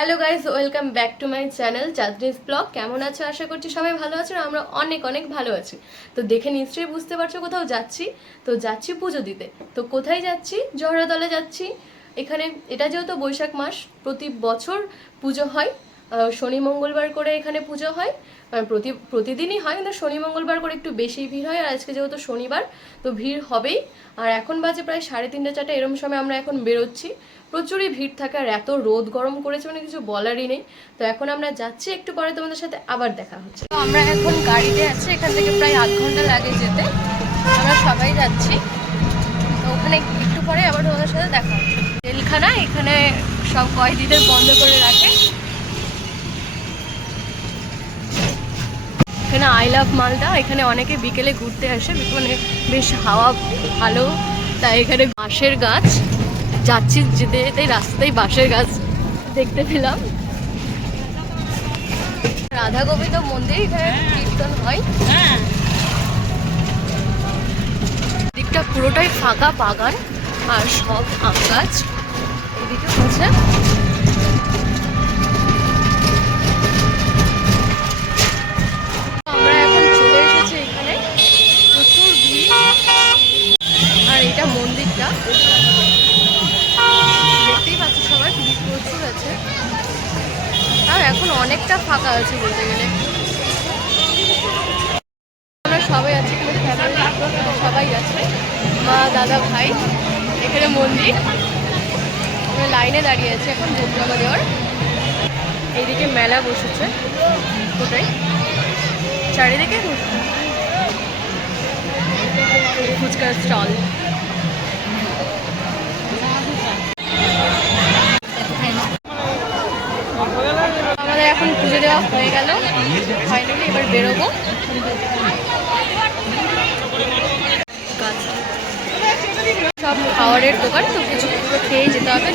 Hello guys welcome back to my channel Chandni's blog কেমন আছো? আশা করছি সবাই ভালো আছে আর আমরা অনেক অনেক ভালো আছি। তো দেখে নিশ্চয়ই বুঝতে পারছ কোথাও যাচ্ছি। তো যাচ্ছি পুজো দিতে। তো কোথায় যাচ্ছি? জহরাতলে যাচ্ছি। এখানে, এটা যেহেতু বৈশাখ মাস, প্রতি বছর পুজো হয়। শনি মঙ্গলবার করে এখানে পুজো হয়। প্রতি প্রতিদিনই হয়, কিন্তু শনি মঙ্গলবার করে একটু বেশি ভিড় হয়, আর আজকে যেহেতু শনিবার, তো ভিড় হবেই। আর এখন বাজে প্রায় সাড়ে তিনটে চারটে, এরম সময় আমরা এখন বেরোচ্ছি। প্রচুরই ভিড় থাকে, আর এত রোদ গরম করেছে মানে কিছু বলারই নেই। তো এখন আমরা যাচ্ছি, একটু পরে তোমাদের সাথে আবার দেখা হচ্ছে। তো আমরা এখন গাড়িতে আছি, এখান থেকে প্রায় আধ ঘণ্টা লাগে যেতে। আমরা সবাই যাচ্ছি। তো ওখানে একটু পরে আবার তোমাদের সাথে দেখা হচ্ছে। জেলখানা, এখানে সব কয়েদিদের বন্ধ করে রাখে। এখানে আই লাভ মালদা এখানে অনেকে বিকেলে ঘুরতে আসে মানে বেশ হাওয়া ভালো। তাই এখানে বাঁশের গাছ যাচ্ছি যেতে যেতে রাস্তায় বাঁশের গাছ দেখতে পেলাম। রাধা গোবিন্দ মন্দির এখানে কীর্তন হয়। দিকটা পুরোটাই ফাঁকা বাগান আর সব আম গাছ। আছে। আর এখন অনেকটা ফাঁকা আছে বলতে গেলে। সবাই আছি ফ্যামিলি সবাই আছে। মা, দাদা, ভাই, এখানে মন্দির। লাইনে দাঁড়িয়ে আছে এখন ভোগ জমা দেওয়ার। এইদিকে মেলা বসেছে, ওটাই। চারিদিকে ফুচকার স্টল। এখন পুজো দেওয়া হয়ে গেল। ফাইনালি এবার বেরোবো। সব খাওয়ারের দোকান, তো কিছু খেয়ে যেতে হবে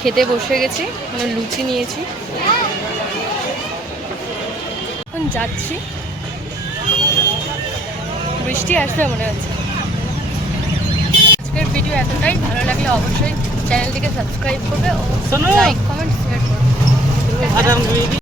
খেতে বসে গেছি মানে লুচি নিয়েছি। এখন যাচ্ছি। বৃষ্টি আসবে মনে হচ্ছে। আজকের ভিডিও এতটাই। ভালো লাগলে অবশ্যই চ্যানেলটিকে সাবস্ক্রাইব করবে ও লাইক কমেন্ট শেয়ার করবে।